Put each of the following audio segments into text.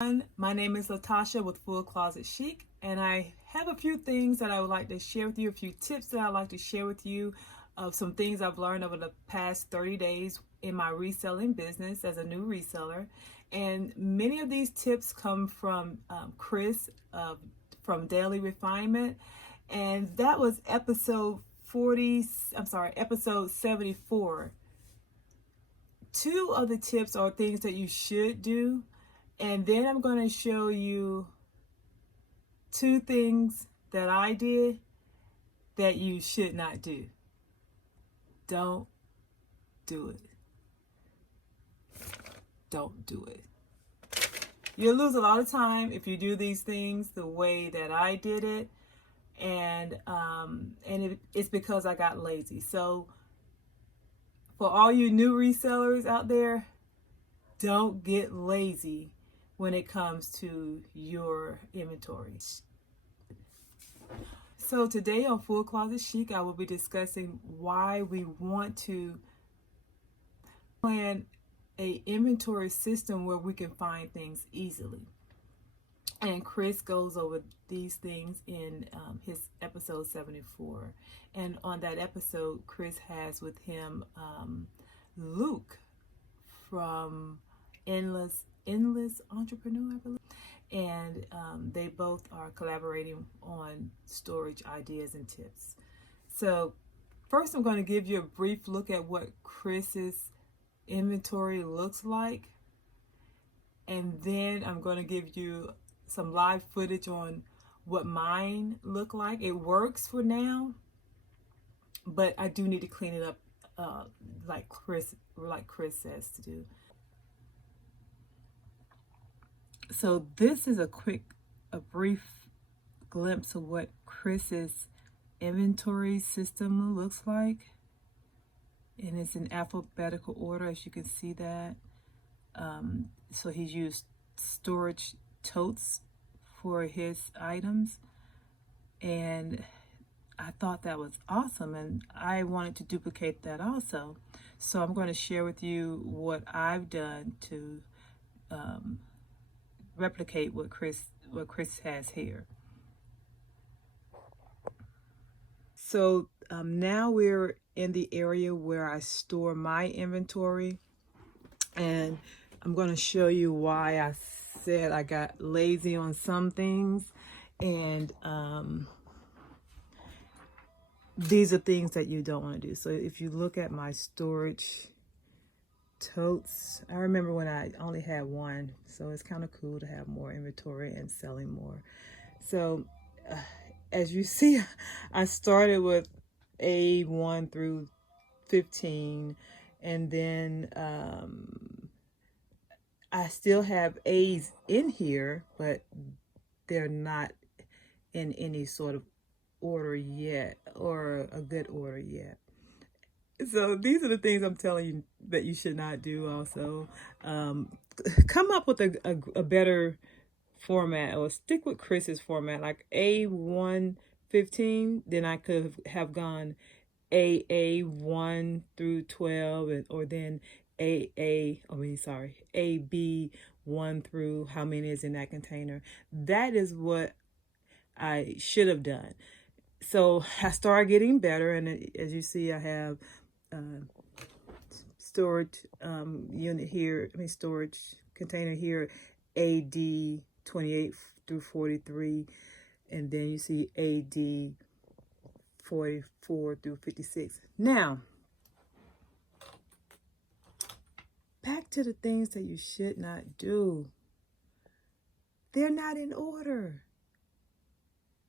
My name is Latasha with Full Closet Chic, and I have a few things that I would like to share with you, a few tips that I'd like to share with you of some things I've learned over the past 30 days in my reselling business as a new reseller. And many of these tips come from Chris from Daily Refinement, and that was episode 74. Two of the tips are things that you should do, and then I'm going to show you two things that I did that you should not do. Don't do it. Don't do it. You'll lose a lot of time if you do these things the way that I did it, and it's because I got lazy. So for all you new resellers out there, don't get lazy when it comes to your inventory. So today on Full Closet Chic, I will be discussing why we want to plan a inventory system where we can find things easily. And Chris goes over these things in his episode 74. And on that episode, Chris has with him Luke from Endless Entrepreneur, I believe. And they both are collaborating on storage ideas and tips. So first, I'm going to give you a brief look at what Chris's inventory looks like, and then I'm going to give you some live footage on what mine look like. It works for now, but I do need to clean it up like Chris says to do. So this is a brief glimpse of what Chris's inventory system looks like. And it's in alphabetical order, as you can see that. So he's used storage totes for his items. And I thought that was awesome, and I wanted to duplicate that also. So I'm going to share with you what I've done to replicate what Chris has here. So now we're in the area where I store my inventory, and I'm going to show you why I said I got lazy on some things, and these are things that you don't want to do. So if you look at my storage totes, I remember when I only had one, so it's kind of cool to have more inventory and selling more. So as you see, I started with A1 through 15, and then I still have A's in here, but they're not in any sort of order yet, or a good order yet. So these are the things I'm telling you that you should not do also. Come up with a better format, or stick with Chris's format, like A1-15. Then I could have gone AA1 through 12, or then AB1 through how many is in that container. That is what I should have done. So I started getting better, and as you see, I have storage unit here. Storage container here, AD 28 through 43, and then you see AD 44 through 56. Now, back to the things that you should not do. They're not in order.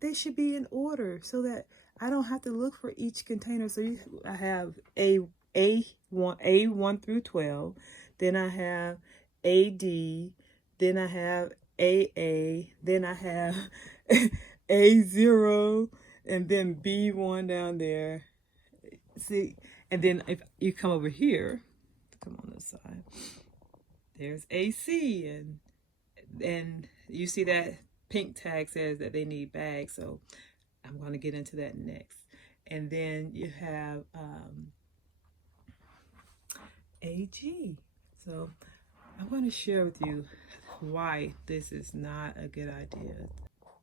They should be in order so that I don't have to look for each container. So I have A1 through 12. Then I have AD. Then I have AA. Then I have A0. And then B1 down there. See? And then if you come over here, come on this side, there's AC. And you see that pink tag says that they need bags, so I'm going to get into that next. And then you have AG. So I'm going to share with you why this is not a good idea.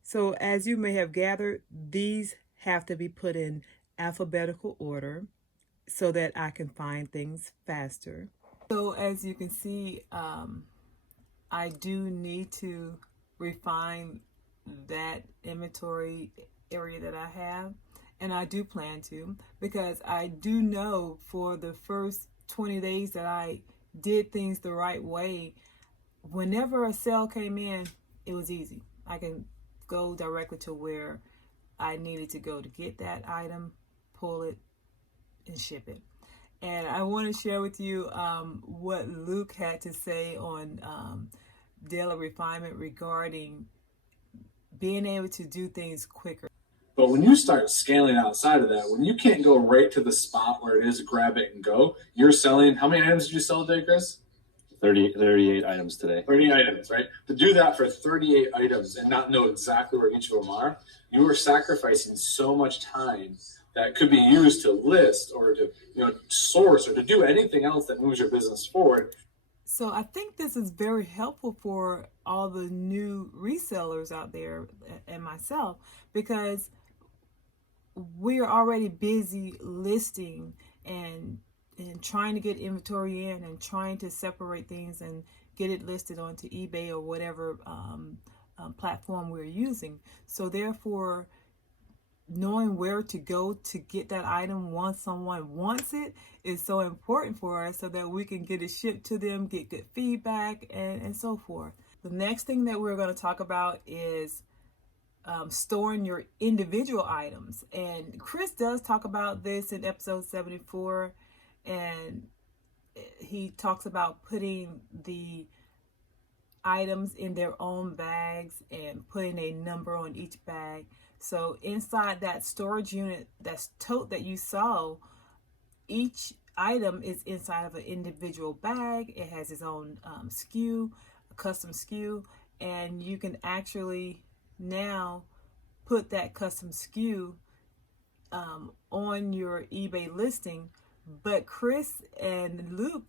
So as you may have gathered, these have to be put in alphabetical order so that I can find things faster. So as you can see, I do need to refine that inventory area that I have, and I do plan to, because I do know for the first 20 days that I did things the right way, whenever a sale came in, it was easy. I can go directly to where I needed to go to get that item, pull it, and ship it. And I want to share with you what Luke had to say on daily refinement regarding being able to do things quicker. But when you start scaling outside of that, when you can't go right to the spot where it is, grab it and go, you're selling, how many items did you sell today, Chris? 38 items today. 30 items, right? To do that for 38 items and not know exactly where each of them are, you are sacrificing so much time that could be used to list or to source or to do anything else that moves your business forward. So I think this is very helpful for all the new resellers out there and myself, because we are already busy listing and trying to get inventory in and trying to separate things and get it listed onto eBay or whatever platform we're using. So therefore, knowing where to go to get that item once someone wants it is so important for us, so that we can get it shipped to them, get good feedback, and so forth. The next thing that we're going to talk about is storing your individual items. And Chris does talk about this in episode 74, and he talks about putting the items in their own bags and putting a number on each bag. So inside that storage unit, that tote that you saw, each item is inside of an individual bag. It has its own SKU, a custom SKU, and you can actually now put that custom SKU on your eBay listing. But Chris and Luke,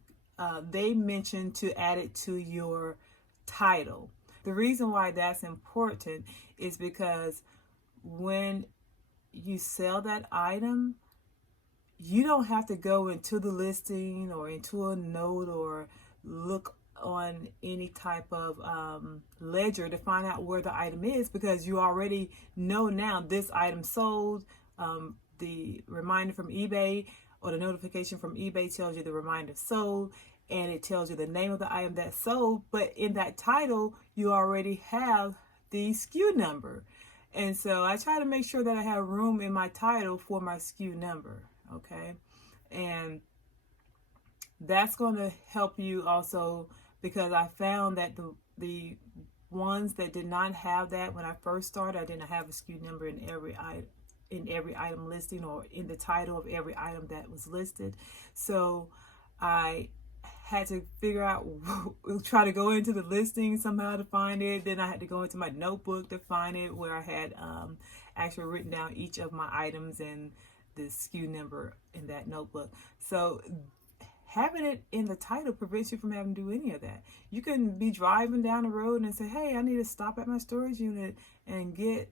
they mentioned to add it to your title. The reason why that's important is because when you sell that item, you don't have to go into the listing or into a note or look on any type of ledger to find out where the item is, because you already know now this item sold. The reminder from eBay or the notification from eBay tells you the reminder sold, and it tells you the name of the item that sold. But in that title, you already have the SKU number. And so I try to make sure that I have room in my title for my SKU number, okay? And that's going to help you also, because I found that the ones that did not have that when I first started, I didn't have a SKU number in every item listing or in the title of every item that was listed. So I had to figure out, try to go into the listing somehow to find it. Then I had to go into my notebook to find it, where I had actually written down each of my items and the SKU number in that notebook. So having it in the title prevents you from having to do any of that. You can be driving down the road and say, hey, I need to stop at my storage unit and get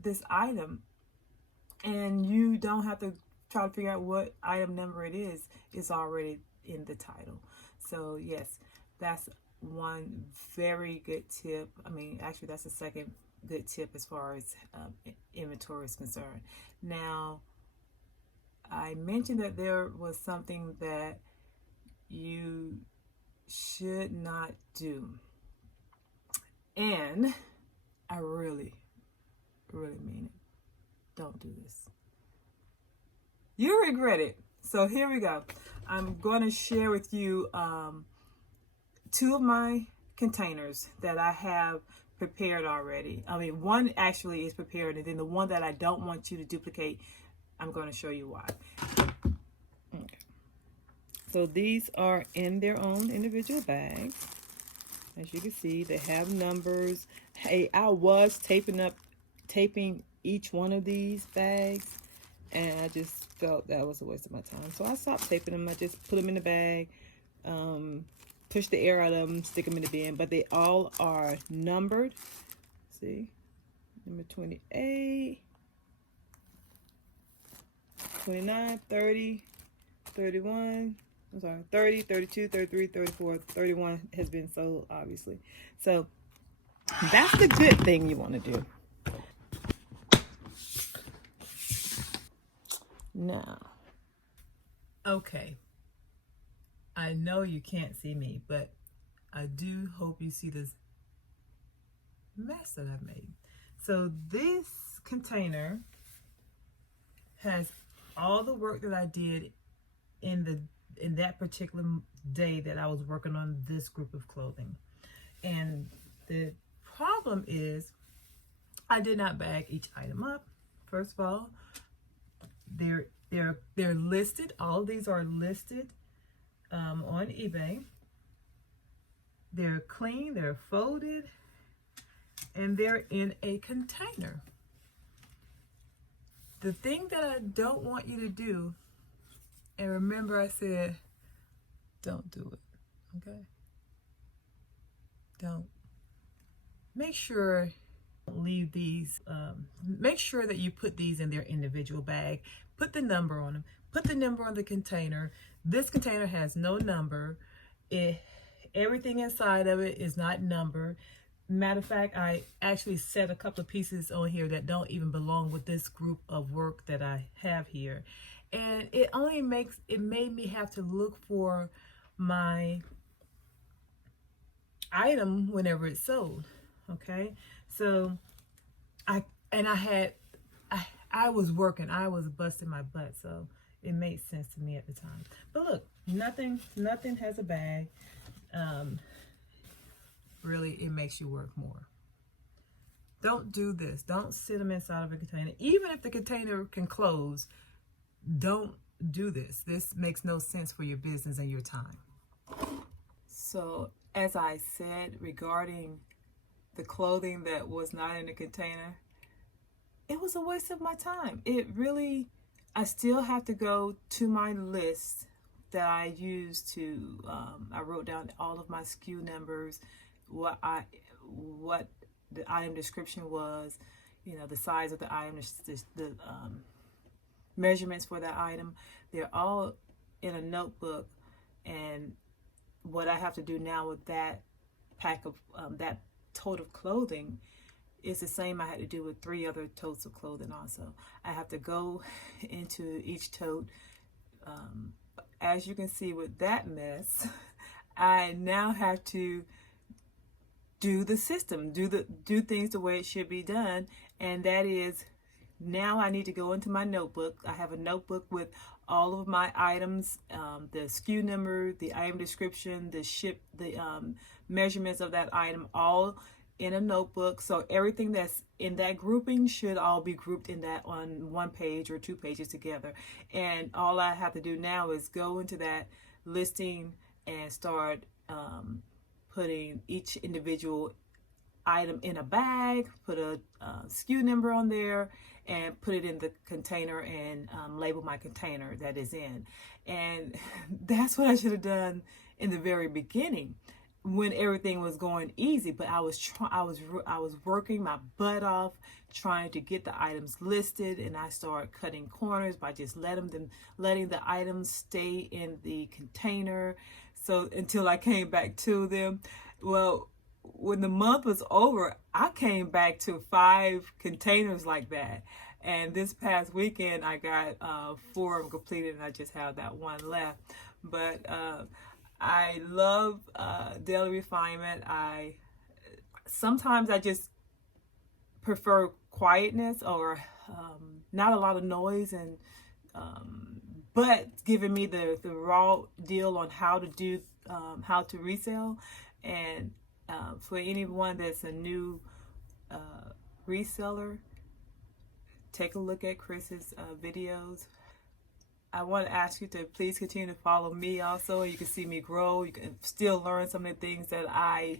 this item. And you don't have to try to figure out what item number it is. It's already in the title. So yes, that's one very good tip. I mean, actually, that's the second good tip as far as inventory is concerned. Now, I mentioned that there was something that you should not do. And I really, really mean it. Don't do this. You regret it. So here we go. I'm going to share with you two of my containers that I have prepared already. I mean, one actually is prepared, and then the one that I don't want you to duplicate, I'm going to show you why. Okay. So these are in their own individual bags. As you can see, they have numbers. Hey, I was taping each one of these bags, and I just felt that was a waste of my time. So I stopped taping them. I just put them in the bag, push the air out of them, stick them in the bin, but they all are numbered. See, number 28, 29, 30, 31. I'm sorry, 30, 32, 33, 34, 31 has been sold, obviously. So that's the good thing you want to do. Now, okay, I know you can't see me, but I do hope you see this mess that I've made. So this container has all the work that I did in that particular day that I was working on this group of clothing. And the problem is I did not bag each item up. First of all, they're listed. All of these are listed on eBay. They're clean, they're folded, and they're in a container. The thing that I don't want you to do, and remember I said, don't do it, okay? Don't. Make sure leave these, make sure that you put these in their individual bag. Put the number on them. Put the number on the container. This container has no number. Everything inside of it is not numbered. Matter of fact, I actually set a couple of pieces on here that don't even belong with this group of work that I have here. And it made me have to look for my item whenever it's sold. Okay, so I was working, I was busting my butt, so it made sense to me at the time. But look, nothing has a bag. Really, it makes you work more. Don't do this. Don't sit them inside of a container. Even if the container can close, don't do this. This makes no sense for your business and your time. So, as I said regarding the clothing that was not in the container, it was a waste of my time. I still have to go to my list that I used to, I wrote down all of my SKU numbers, what the item description was, the size of the item, the measurements for that item. They're all in a notebook, and what I have to do now with that pack of that tote of clothing is the same I had to do with 3 other totes of clothing also. I have to go into each tote. As you can see with that mess, I now have to do the system, do things the way it should be done, and that is now I need to go into my notebook. I have a notebook with all of my items, the SKU number, the item description, the measurements of that item, all in a notebook. So everything that's in that grouping should all be grouped in that on 1 page or 2 pages together. And all I have to do now is go into that listing and start putting each individual item in a bag, put a SKU number on there, and put it in the container and label my container that is in. And that's what I should have done in the very beginning when everything was going easy. But I was working my butt off trying to get the items listed, and I started cutting corners by just letting the items stay in the container. So until I came back to them. Well, when the month was over, I came back to 5 containers like that. And this past weekend, I got 4 of them completed, and I just have that 1 left. But I love daily refinement. Sometimes I just prefer quietness or not a lot of noise, and but giving me the raw deal on how to resell. And for anyone that's a new reseller, take a look at Chris's videos. I want to ask you to please continue to follow me also. You can see me grow. You can still learn some of the things that I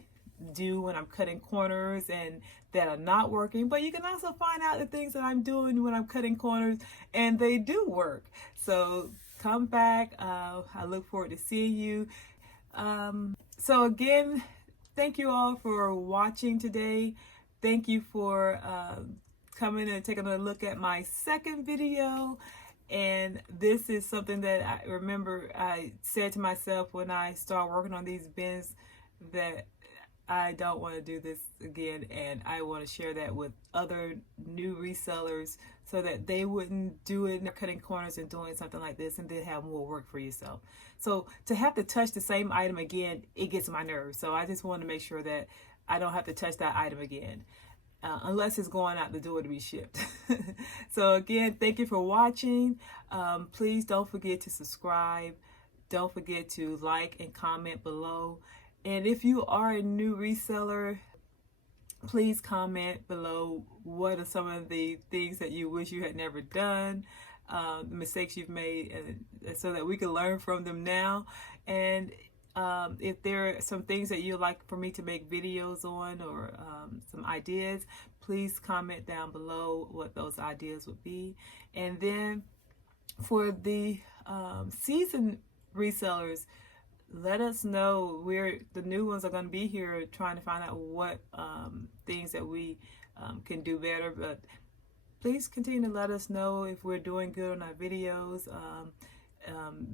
do when I'm cutting corners and that are not working. But you can also find out the things that I'm doing when I'm cutting corners and they do work. So come back. I look forward to seeing you. So again, thank you all for watching today. Thank you for coming and taking a look at my second video. And this is something that I remember I said to myself when I started working on these bins, that I don't want to do this again, and I want to share that with other new resellers so that they wouldn't do it and they're cutting corners and doing something like this and then have more work for yourself. So to have to touch the same item again, it gets my nerves. So I just want to make sure that I don't have to touch that item again. Unless it's going out the door to be shipped. So again, thank you for watching. Please don't forget to subscribe. Don't forget to like and comment below. And if you are a new reseller, please comment below what are some of the things that you wish you had never done, the mistakes you've made, and so that we can learn from them now. And if there are some things that you'd like for me to make videos on, or some ideas, please comment down below what those ideas would be. And then for the seasoned resellers, let us know. The new ones are going to be here trying to find out what things that we can do better. But please continue to let us know if we're doing good on our videos.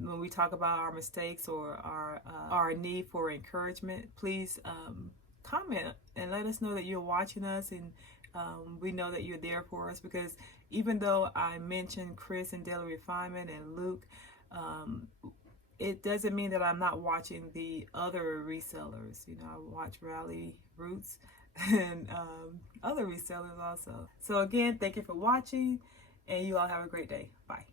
When we talk about our mistakes or our need for encouragement, please comment and let us know that you're watching us, and we know that you're there for us. Because even though I mentioned Chris and Daily Refinement and Luke, it doesn't mean that I'm not watching the other resellers. You know, I watch Rally Roots and other resellers also. So again, thank you for watching, and you all have a great day. Bye.